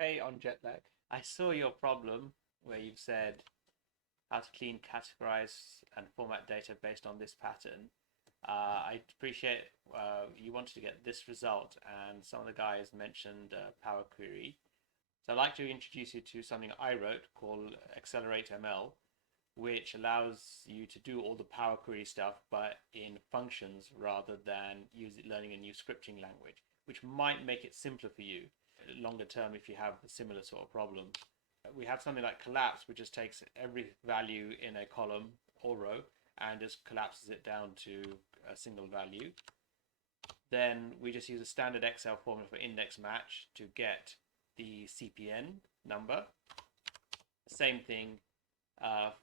Hey, on jet lag. I saw your problem where you've said how to clean, categorize, and format data based on this pattern. I appreciate you wanted to get this result, and some of the guys mentioned Power Query. So I'd like to introduce you to something I wrote called Accelerate ML, which allows you to do all the Power Query stuff, but in functions rather than learning a new scripting language, which might make it simpler for you longer term if you have a similar sort of problem. We have something like collapse, which just takes every value in a column or row and just collapses it down to a single value. Then we just use a standard Excel formula for index match to get the CPN number. Same thing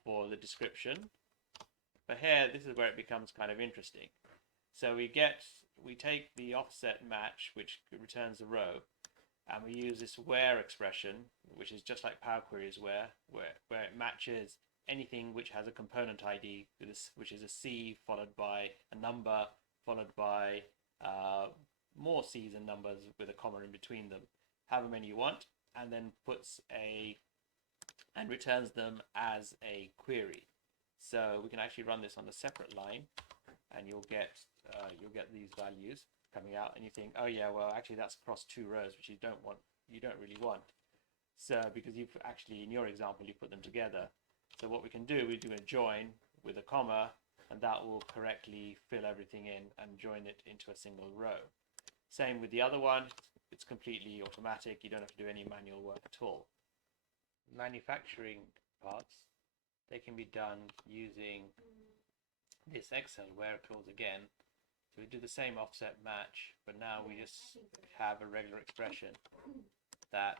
for the description. But here, this is where it becomes kind of interesting. So we take the offset match, which returns a row, and we use this where expression, which is just like Power Query's where it matches anything which has a component ID, which is a C followed by a number, followed by more C's and numbers with a comma in between them, however many you want, and then returns them as a query. So we can actually run this on a separate line, and you'll get these values coming out, and you think, oh yeah, well actually that's across two rows, which you don't really want. So because you've actually, in your example, you put them together. So what we can do, we do a join with a comma, and that will correctly fill everything in and join it into a single row. Same with the other one, it's completely automatic. You don't have to do any manual work at all. Manufacturing parts, they can be done using this Excel where clause again. So we do the same offset match, but now we just have a regular expression that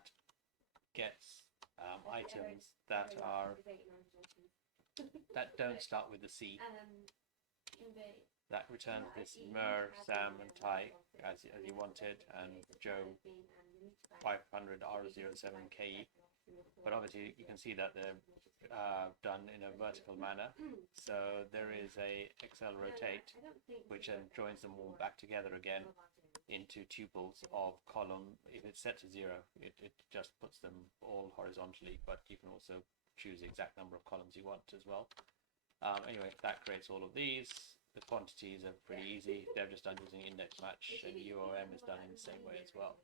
gets items that don't start with a C. That returns this Mer, Sam, and Tai as you wanted, and Joe 500 R07KE. But obviously you can see that they're done in a vertical manner. So there is a Excel rotate, which then joins them all back together again into tuples of column. If it's set to 0, it just puts them all horizontally, but you can also choose the exact number of columns you want as well. Anyway, that creates all of these. The quantities are pretty easy. They're just done using index match, and UOM is done in the same way as well.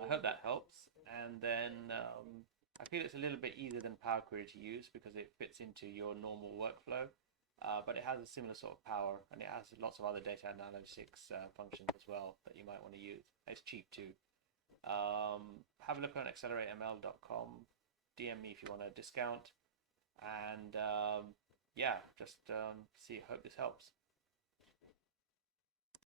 I hope that helps. And then I feel it's a little bit easier than Power Query to use because it fits into your normal workflow, but it has a similar sort of power, and it has lots of other data analytics functions as well that you might want to use. It's cheap too. Have a look on accelerateml.com. DM me if you want a discount, and yeah, just hope this helps.